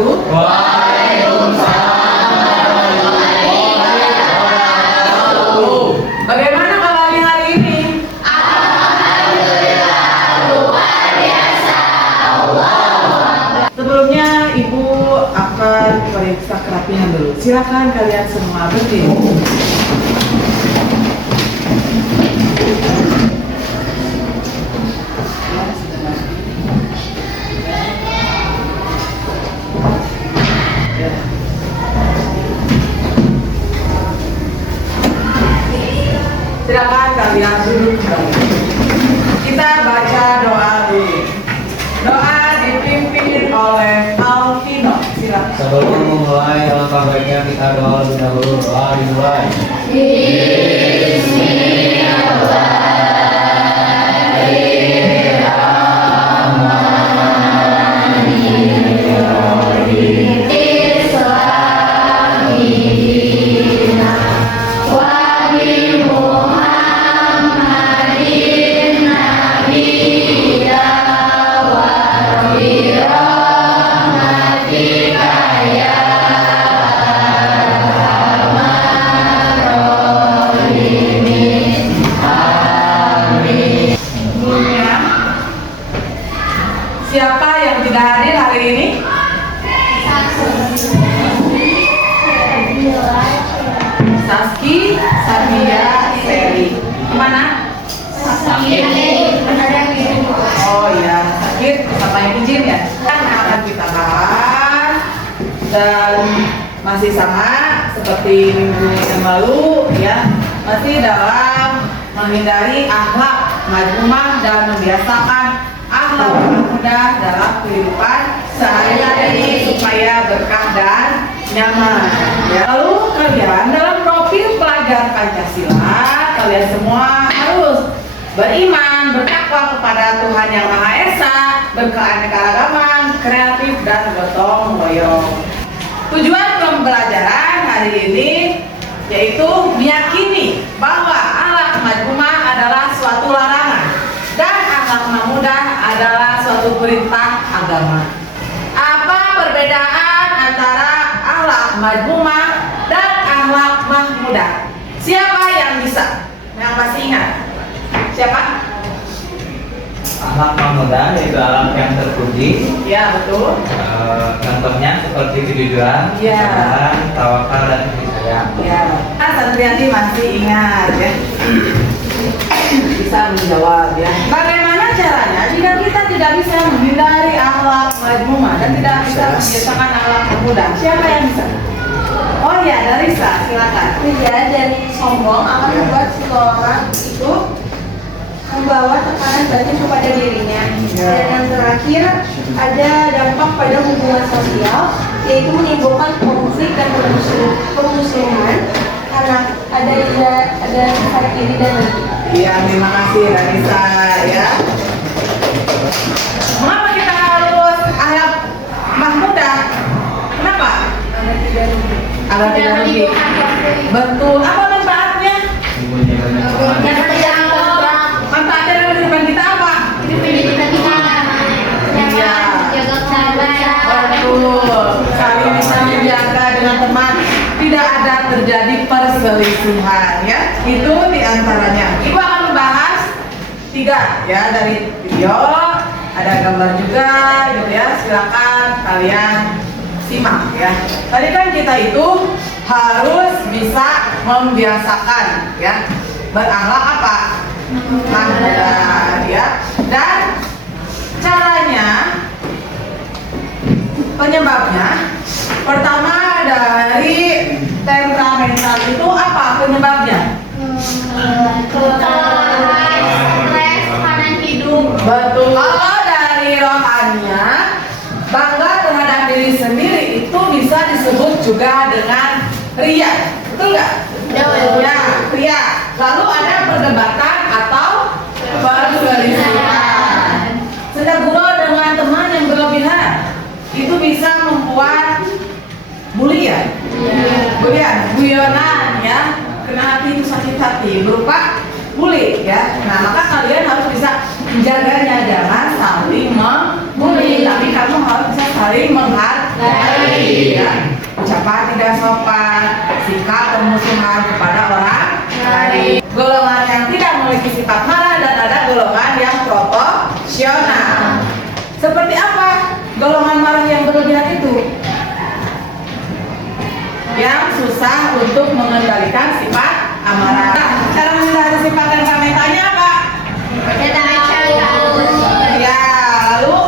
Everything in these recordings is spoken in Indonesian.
wabarakatuh. Waalaikumsalam warahmatullahi wabarakatuh. Bagaimana kabarnya hari ini? Alhamdulillah, luar biasa. Allah. Sebelumnya Ibu akan periksa kerapihan dulu. Silakan kalian semua berdiri. Silakan kalian duduk kembali. Kita baca doa dulu. Doa dipimpin oleh Alvino. Silakan. Sebelum memulai alangkah baiknya kita doa lebih dahulu. Doa dimulai. Sebelumnya, siapa yang tidak hadir hari ini? Saski, Sabia, Seri. Kemana? Oh ya, sakit apa yang izin ya? Kan akan kita bahas dan masih sama seperti minggu yang lalu ya, masih dalam menghindari akhlak majmumah dan membiasakan akhlak mudah dalam kehidupan sehari-hari supaya berkah dan nyaman. Ya. Lalu kalian dalam profil pelajar Pancasila, kalian semua harus beriman, bertakwa kepada Tuhan Yang Maha Esa, berkeanekaragaman, kreatif dan gotong royong. Tujuan pembelajaran hari ini yaitu meyakini bahwa akhlak majmumah adalah suatu larangan dan akhlak mahmudah adalah suatu perintah agama. Apa perbedaan antara akhlak majmumah dan akhlak mahmudah? Siapa yang bisa? Yang masih ingat? Siapa? Akhlak mahmudah yaitu akhlak yang terpuji. Ya, betul. Contohnya seperti kejujuran, Ya. kesabaran, tawakal dan kasih sayang. Ya, Santriati masih ingat ya. Bisa menjawab ya. Bagaimana caranya jika kita tidak bisa menghindari akhlak majmumah dan tidak bisa membiasakan akhlak pemuda? Siapa yang bisa? Oh ya, Darisa, silakan. Ya, dari sombong akan membuat seseorang itu membawa tekanan batin kepada dirinya. Dan yang terakhir ada dampak pada hubungan sosial, yaitu menimbulkan konflik dan permusuhan karena ada sifat iri dan dengki. Iya, terima kasih Darisa ya. Mengapa kita harus akhlak mahmudah? Kenapa? Agar tidak rugi. Betul. Apa manfaatnya? Manfaatnya dalam kehidupan kita apa? Iya. Betul. Saling bisa menjaga dengan teman, tidak ada terjadi perselisihan ya. Itu diantaranya. Ibu akan membahas 3 ya dari video. Ada gambar juga gitu ya. Silakan kalian simak ya. Tadi kan kita itu harus bisa membiasakan ya berakhlak apa? Mahmudah ya. Dan caranya, penyebabnya pertama dari temperamental itu apa penyebabnya? Stres, kanan hidup. Betul. Kalau dari rohaninya, bangga terhadap diri sendiri itu bisa disebut juga dengan ria. Betul nggak? Ya, ria. Lalu ada perdebatan atau perselisihan. Sendaguro dengan teman yang berlebihan itu bisa membuat bulian. Bulian, guyonan ya. Kena hati itu sakit hati berupa bully ya. Nah, maka kalian harus bisa menjaganya, jangan saling membuli, tapi kamu harus bisa saling menghargai. Baik. Ya. Ucapan tidak sopan, sikap permusuhan kepada orang lain. Golongan yang tidak memiliki sifat marah dan ada golongan yang proporsional. Seperti apa golongan marah yang berlebihan itu? Yang susah untuk mengendalikan sifat amarah. Cara menghindari sifat temperamentanya apa? Ya, lalu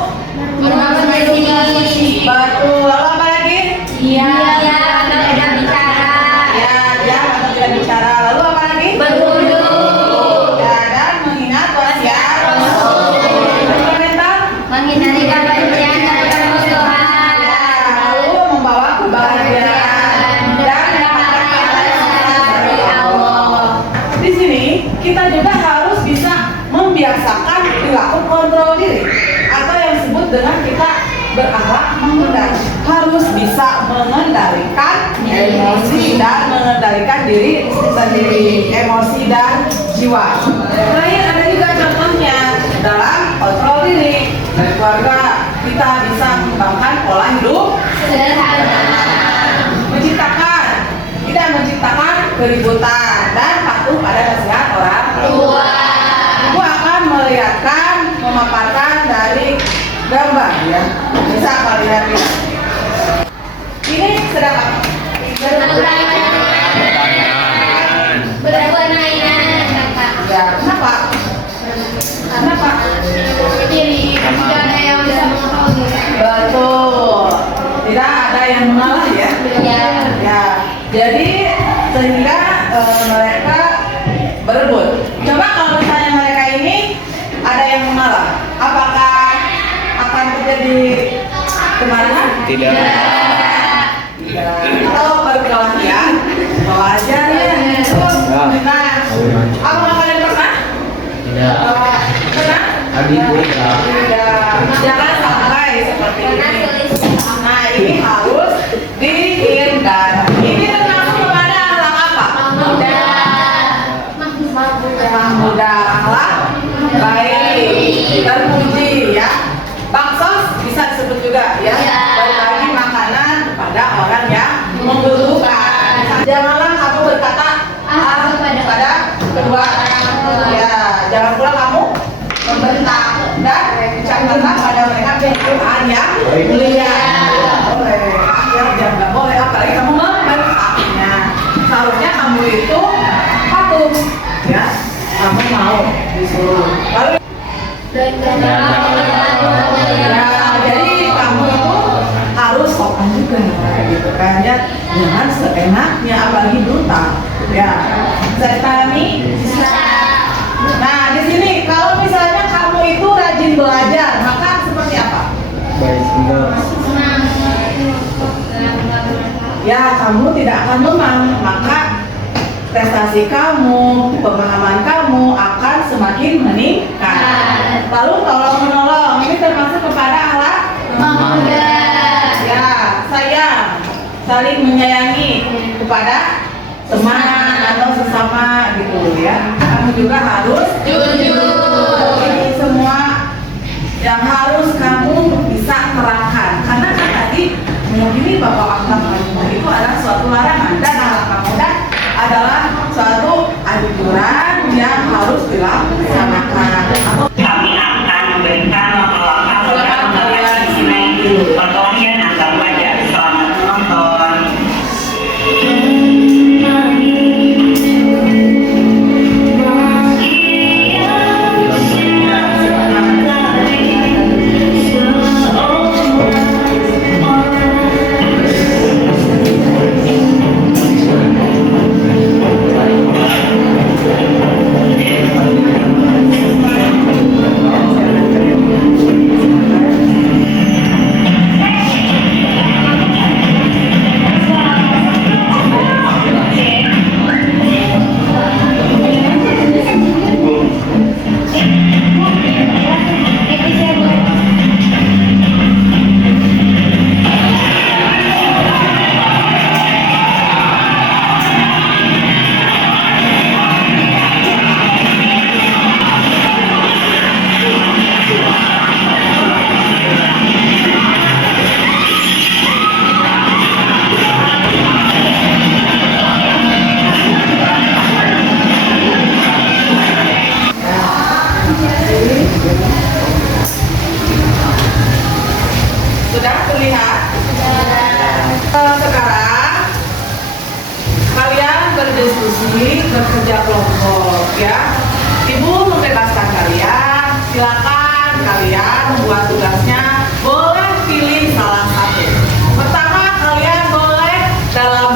betul. Lalu apa lagi? Ya, diam atau tidak bicara. Lalu apa lagi? Ya, dan mengingat wasiat Rasul. Fundamental. Menghindari kebencian dan permusuhan. Ya, lalu membawa kebahagiaan dan mendapatkan pahala dari Allah. Di sini kita juga harus bisa membiasakan perilaku kontrol diri atau yang disebut dengan kita berakhlak mengendali. Harus bisa mengendalikan emosi dan mengendalikan diri sendiri, emosi dan jiwa. Terakhir ada juga contohnya dalam kontrol diri dari keluarga, kita bisa mengembangkan pola hidup menciptakan, tidak menciptakan keributan dan patuh pada nasihat orang tua. Ibu akan melihatkan, memaparkan dari gambar ya. Bisa apa lihat ini? Ini sedang apa? Ya, kenapa? Kenapa? Betul. Tidak ada yang mengalah ya. Ya. Jadi sehingga mereka berebut. Coba kalau misalnya mereka ini ada yang mengalah, apakah akan terjadi kemarahan? Tidak. Atau perkelahian? Wajar ya. Nah, apakah kalian pernah? Tidak. Pernah? Adik tidak. Tidak. Jangan sampai seperti ini. Nah, ini harus dihindari. Ini termasuk kepada akhlak apa? Mudah akhlak baik, terpuji ya. Baksos bisa disebut juga ya. Berbagi makanan kepada orang yang membutuhkan. Janganlah kamu berkata pada kedua ya. Jangan pula kamu membentak dan ucapkanlah pada mereka firman yang mulia. Boleh, jangan nggak boleh. Apalagi kamu membentaknya. Seharusnya kamu itu patuh ya. Kamu mau disuruh. Lalu ya, jadi kamu itu harus sopan juga gitu kan ya. Jangan seenaknya apalagi brutal. Ya, bisa dipahami? Bisa. Nah, di sini kalau misalnya kamu itu rajin belajar, maka seperti apa? Baik, tidak. Ya, kamu tidak akan lemah, maka prestasi kamu, pemahaman kamu akan semakin meningkat. Lalu tolong menolong, ini termasuk kepada akhlak ya, sayang, saling menyayangi kepada teman atau sesama gitu ya. Kamu juga harus jujur. Ini semua yang harus kamu bisa terapkan. Karena kan tadi mengunjungi bapak akhlak kamu itu adalah suatu larangan dan akhlak kamu adalah suatu anjuran yang harus dilaksanakan. Kami akan memberikan Silakan kalian perkelahian antar pelajar. Selamat menonton.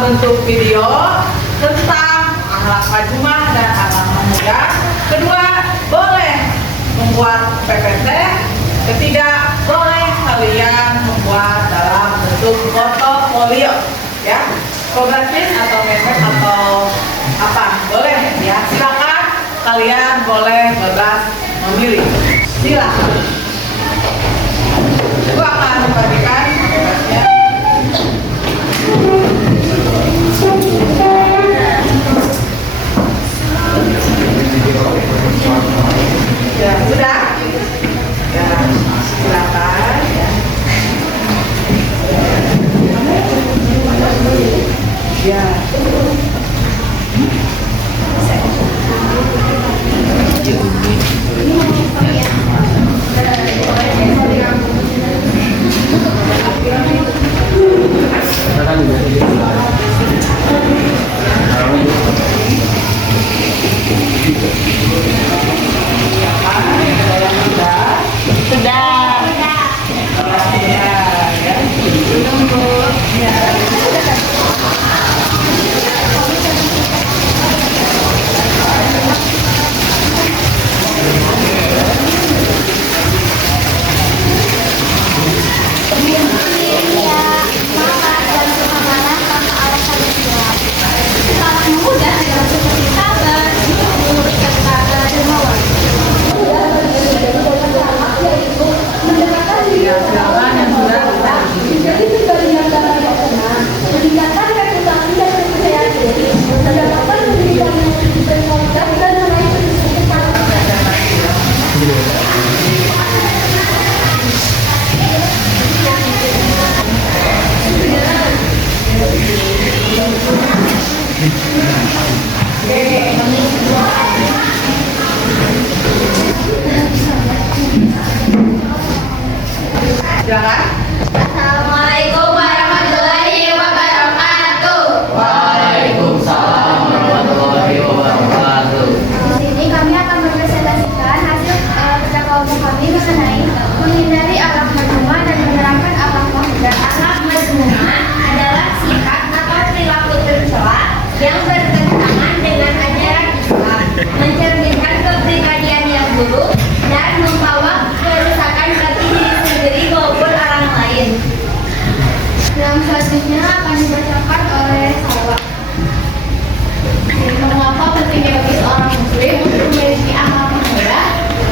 bentuk video tentang akhlak majmumah dan akhlak muda. Kedua, boleh membuat PPT. Ketiga, boleh kalian membuat dalam bentuk portofolio, ya, infografis atau meme atau apa, boleh ya. Silakan kalian boleh bebas memilih. Silakan. Aku akan membagikan tugasnya. Ya, sudah. Ya, silakan ya. Ya. Silakan. Assalamualaikum warahmatullahi wabarakatuh. Waalaikumsalam warahmatullahi wabarakatuh. Di sini kami akan mempresentasikan hasil kerja kelompok kami mengenai menghindari akhlak majmumah dan menerapkan akhlak muda. Akhlak majmumah adalah sikap atau perilaku tercela yang bertentangan dengan ajaran Islam, mencerminkan kepribadian yang buruk dan membawa kerusakan bagi diri sendiri maupun orang lain. Yang selanjutnya akan dibacakan oleh Salwa. Mengapa pentingnya bagi seorang muslim untuk memiliki akhlak muda?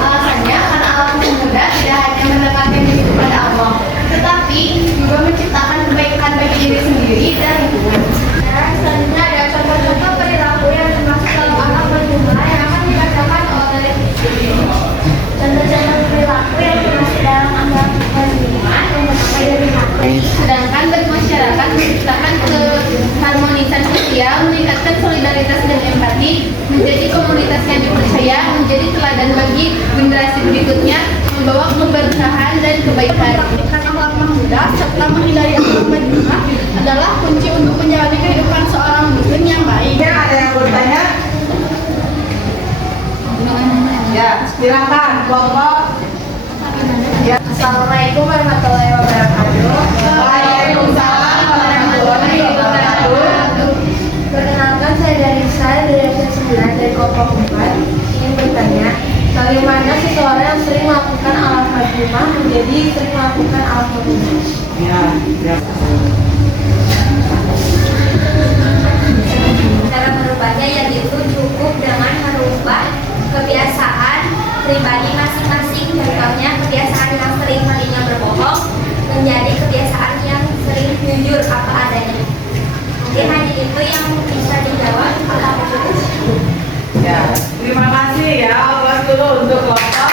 Alasannya karena akhlak muda tidak hanya mendekatkan diri kepada Allah, tetapi juga menciptakan kebaikan bagi diri sendiri dan lingkungan. Dan selanjutnya ada contoh-contoh perilaku yang termasuk dalam akhlak majmumah yang akan dibacakan oleh contoh-contoh perilaku yang termasuk dalam akhlak majmumah yang pertama dari hati. Sedangkan bagi masyarakat menciptakan keharmonisan sosial, meningkatkan solidaritas dan empati, menjadi komunitas yang dipercaya, menjadi teladan bagi generasi berikutnya, membawa keberkahan dan kebaikan. Akhlak muda serta menghindari akhlak majmumah adalah kunci untuk menjalani kehidupan seorang muslim yang baik. Ya, ada yang bertanya? Ya, silakan kelompok. Ya. Assalamualaikum warahmatullahi wabarakatuh. Waalaikumsalam warahmatullahi wabarakatuh. Perkenalkan, saya dari kelas 9 dari kelompok 4 ingin bertanya, bagaimana seseorang yang sering melakukan akhlak majmumah menjadi sering melakukan akhlak majmumah? Ya, ya. Cara merubahnya yaitu cukup dengan merubah kebiasaan pribadi masing-masing. Contohnya kebiasaan yang sering tadinya berbohong menjadi kebiasaan yang sering jujur apa adanya. Mungkin hanya itu yang bisa dijawab. Apakah cukup? Ya, terima kasih ya. Awas dulu untuk kelompok.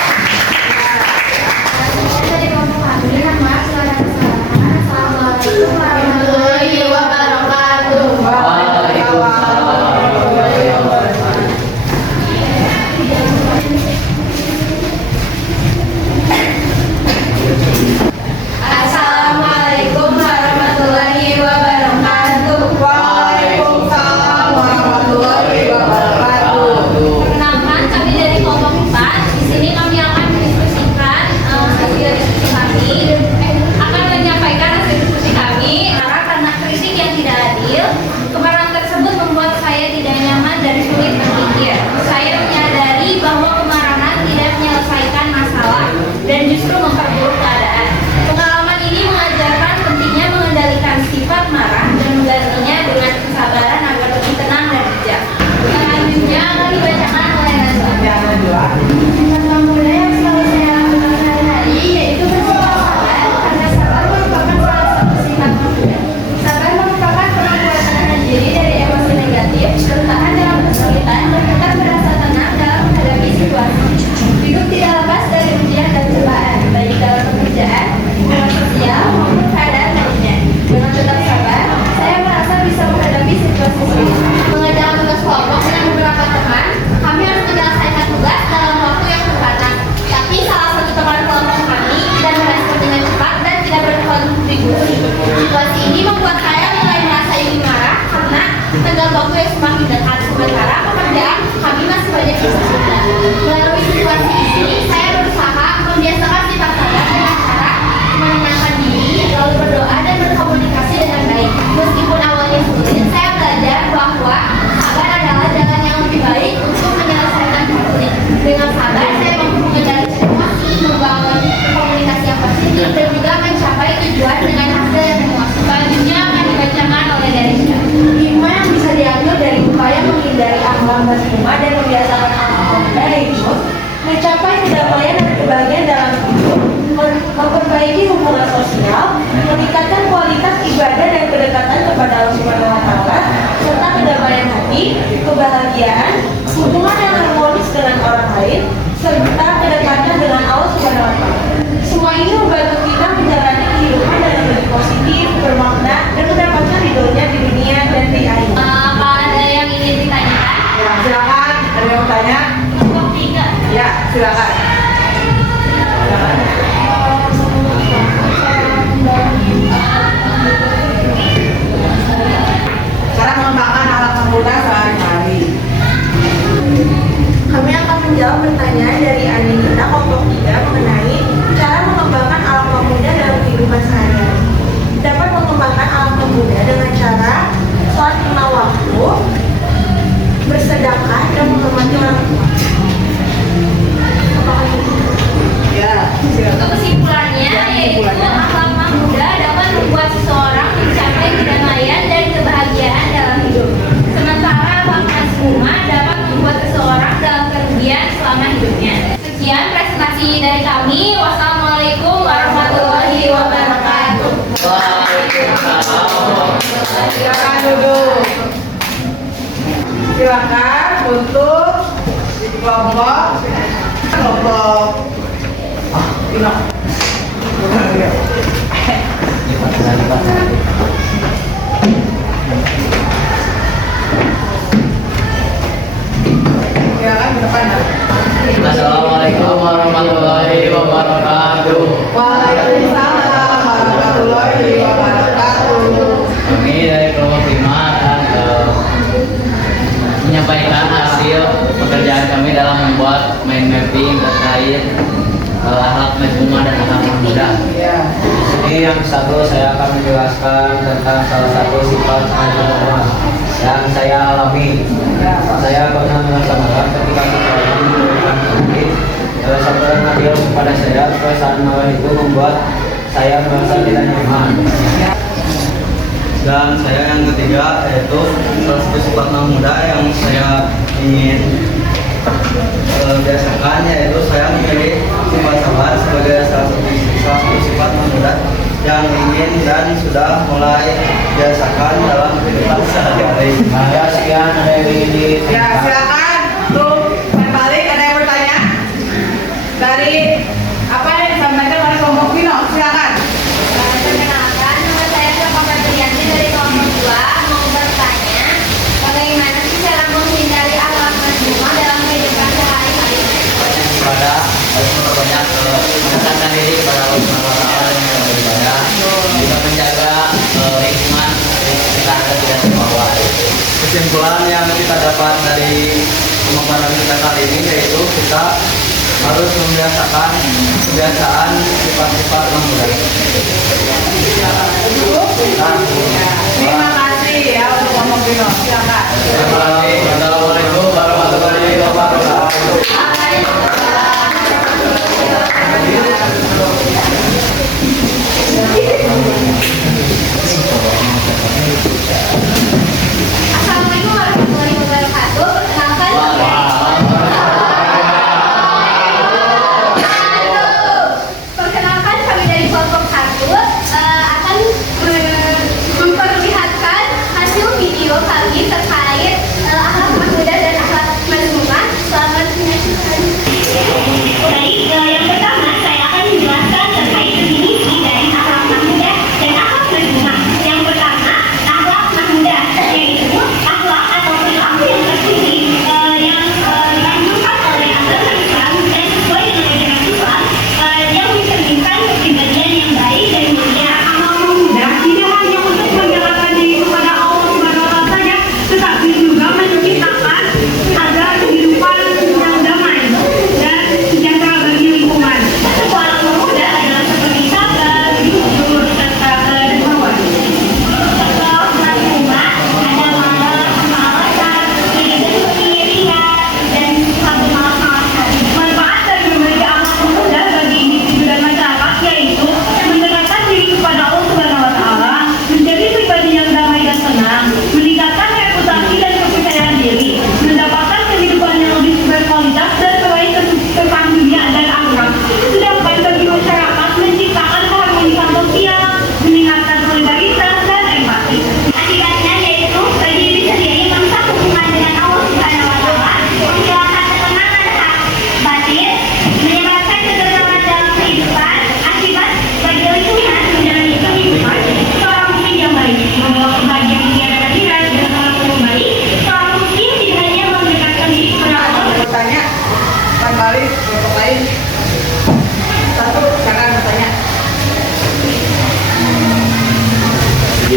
Dari kelompok kami, nama saudara-saudara. Assalamualaikum warahmatullahi wabarakatuh. Waalaikumsalam warahmatullahi wabarakatuh. Assalamualaikum warahmatullahi wabarakatuh. Waalaikumsalam waktu yang semakin dekat, sementara pekerjaan kami masih banyak yang tertunda. Melalui situasi ini, saya berusaha membiasakan sifat sabar dengan cara menenangkan diri, lalu berdoa dan berkomunikasi dengan baik. Meskipun awalnya sulit, saya belajar bahwa sabar adalah jalan yang lebih baik untuk menyelesaikan konflik. Dengan sabar, saya mampu mengendalikan emosi, membangun komunikasi yang positif, dan juga mencapai tujuan dengan hasil yang memuaskan. Selanjutnya akan dibacakan oleh Derisha. Hikmah yang bisa diambil dari upaya menghindari akhlak berhikmah dan membiasakan akhlak baik itu mencapai kedamaian dan kebahagiaan dalam hidup, memperbaiki hubungan sosial, meningkatkan kualitas ibadah dan kedekatan kepada Allah Subhanahu wa Ta'ala, serta kedamaian hati, kebahagiaan, hubungan yang harmonis dengan orang lain, serta kedekatan dengan Allah Subhanahu wa Ta'ala. Semua ini membantu kita menjalani kehidupan dengan lebih positif, bermakna, dan mendapatkan ridhonya di dunia dan di akhirat. Apa ada yang ingin ditanyakan? Ya, silakan. Ada yang mau tanya? Kelompok 3. Ya, silakan. Cara mengembangkan alat pemuda sehari-hari. Kami akan menjawab pertanyaan dari adik kita kelompok 3 mengenai cara mengembangkan alam pemuda dalam kehidupan sehari-hari. Dapat mengembangkan alam pemuda dengan cara sholat lima waktu, bersedekah, dan menghormati orang tua. Apakah itu? Ya, Untuk silakan. kesimpulannya, yaitu akhlak muda dapat membuat seseorang mencapai kedamaian dan kebahagiaan dalam hidup. Sementara akhlak mazmumah dapat membuat seseorang dalam kerugian selama hidupnya. Sekian presentasi dari kami. Wassalamualaikum warahmatullahi wabarakatuh. Silakan duduk. Silakan untuk kelompok Pino. Silakan ke depan. Assalamualaikum warahmatullahi wabarakatuh. Waalaikumsalam warahmatullahi wabarakatuh. Kami dari kelompok 5 akan menyampaikan hasil pekerjaan kami dalam membuat mind mapping terkait akhlak mazmumah dan akhlak muda. Ya. Ini yang satu saya akan menjelaskan tentang salah satu sifat mazmumah yang saya alami. Saya pernah merasakan ketika seseorang memberikan sakit, seorang adil kepada saya, perasaan marah itu membuat saya merasa tidak nyaman. Dan saya yang ketiga yaitu salah satu sifat muda yang saya ingin biasakan, yaitu saya memilih sifat sabar sebagai salah satu sifat muda yang ingin dan sudah mulai biasakan dalam kehidupan sehari-hari. Maka sekian dari ini. Ya, silakan untuk balik. Ada yang bertanya? Dari apa yang disampaikan oleh kelompok Pino? Silakan. Perkenalkan, nama saya Sapa Febrianti dari kelompok 2 mau bertanya bagaimana sih cara menghindari akhlak mazmumah dalam kehidupan sehari-hari? Pada harus memperbanyak mendekatkan diri kepada Allah Subhanahu wa Ta'ala dengan beribadah, juga menjaga lingkungan kita agar tidak terbawa. Kesimpulan yang kita dapat dari pemaparan kita kali ini yaitu kita harus membiasakan kebiasaan sifat-sifat muda. Terima kasih ya untuk kelompok Pino. Silakan. Terima kasih. Assalamualaikum warahmatullahi wabarakatuh. Assalamualaikum warahmatullahi wabarakatuh. Perkenalkan kami dari kelompok 1 akan memperlihatkan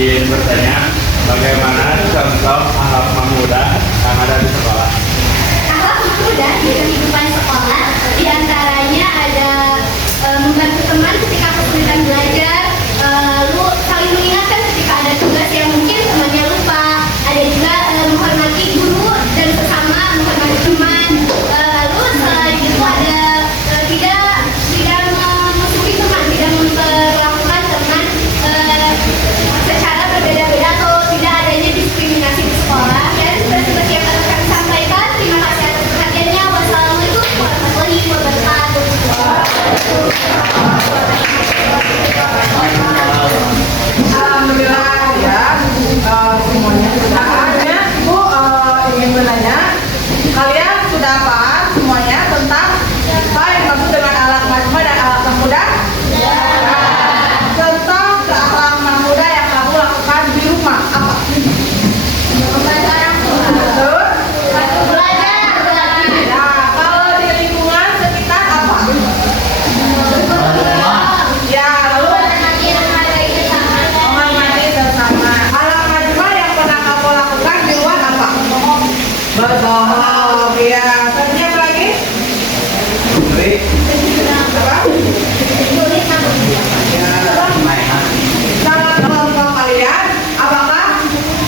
izin bertanya, bagaimana contoh akhlak mahmudah yang ada di sekolah? Akhlak mahmudah di kehidupan sekolah diantaranya ada membantu teman ketika kesulitan belajar, lalu saling mengingatkan ketika ada tugas yang mungkin temannya lupa, ada juga menghormati guru dan sesama menghormati teman, lalu selain itu ada tidak memusuhi teman, tidak memperlakukan teman secara berbeda-beda atau tidak adanya diskriminasi di sekolah. Dan seperti yang akan kami sampaikan, terima kasih atas perhatiannya. Wassalamualaikum warahmatullahi wabarakatuh. Alhamdulillah ya, semuanya sudah ada. Ibu ingin bertanya, kalian sudah paham semuanya tentang apa yang dimaksud dengan akhlak mahmudah dan akhlak mahmudah? Contoh ke akhlak mahmudah yang kamu lakukan di rumah apa? Betul. Ya, kalau di lingkungan sekitar apa? Ya, lalu menghormati sesama. Akhlak mahmudah yang pernah kamu lakukan di luar apa? Berbohong. Ya, selanjutnya apa lagi? Apa? Kalau kelompok kalian, apakah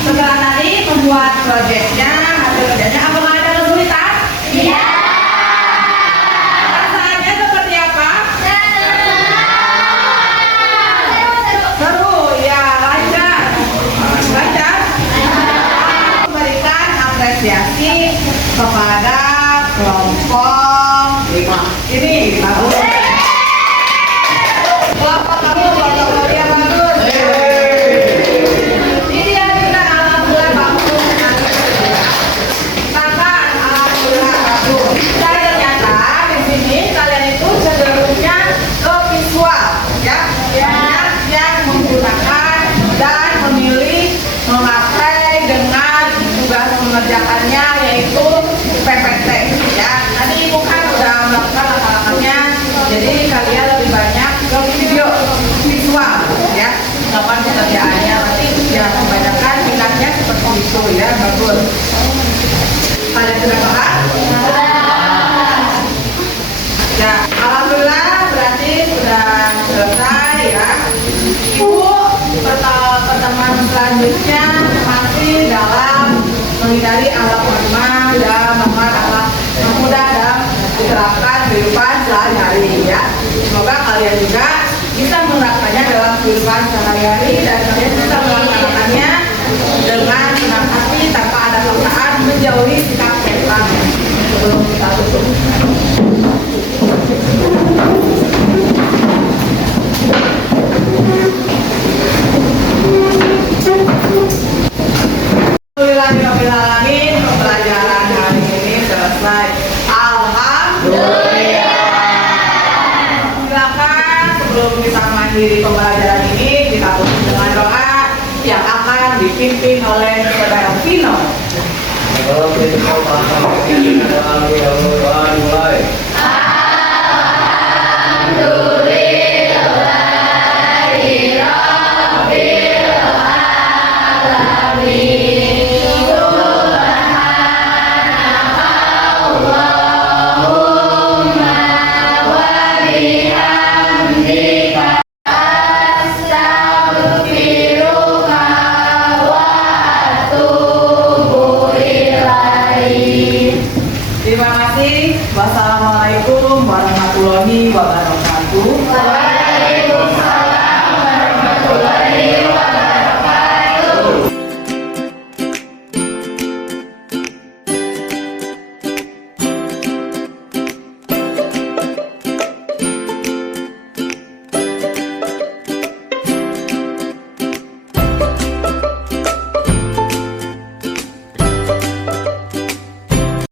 setelah tadi membuat proyeknya, hasil kerjanya, apakah ada kesulitan? Iya. Perasaannya seperti apa? Seru, ya, lancar. Lancar? Memberikan apresiasi kepada kelompok ini bagus. Kelompok kamu fotokopinya bagus. Ini dia juga alhamdulillah bagus. Kakak alhamdulillah bagus. Dan ternyata di sini kalian itu cenderungnya ke visual, ya. Banyak yang menggunakan dan memilih memakai dengan tugas mengerjakannya yaitu PPT, ya. Tadi ibu kan udah melakukan langkah-langkahnya, jadi kalian lebih banyak ke video visual, ya. Melakukan pekerjaannya, berarti ya kebanyakan minatnya seperti itu, ya. Bagus. Kalian sudah paham? Ya, alhamdulillah berarti sudah selesai, ya. Ibu pertemuan selanjutnya masih dalam menghindari akhlak mahmudah dan melakukan akhlak mahmudah dalam diterapkan kehidupan sehari-hari, ya. Semoga kalian juga bisa menerapkannya dalam kehidupan sehari-hari dan kalian bisa melaksanakannya dengan senang hati tanpa ada paksaan, menjauhi sikap setan. Sebelum kita tutup. Alhamdulillahirrahmanirrahim, pembelajaran hari ini selesai. Alhamdulillah. Silakan sebelum kita mengakhiri pembelajaran ini, kita tutup dengan doa yang akan dipimpin oleh Saudara Vino. Kalau kita mau paham, kita mulai. Alhamdulillah.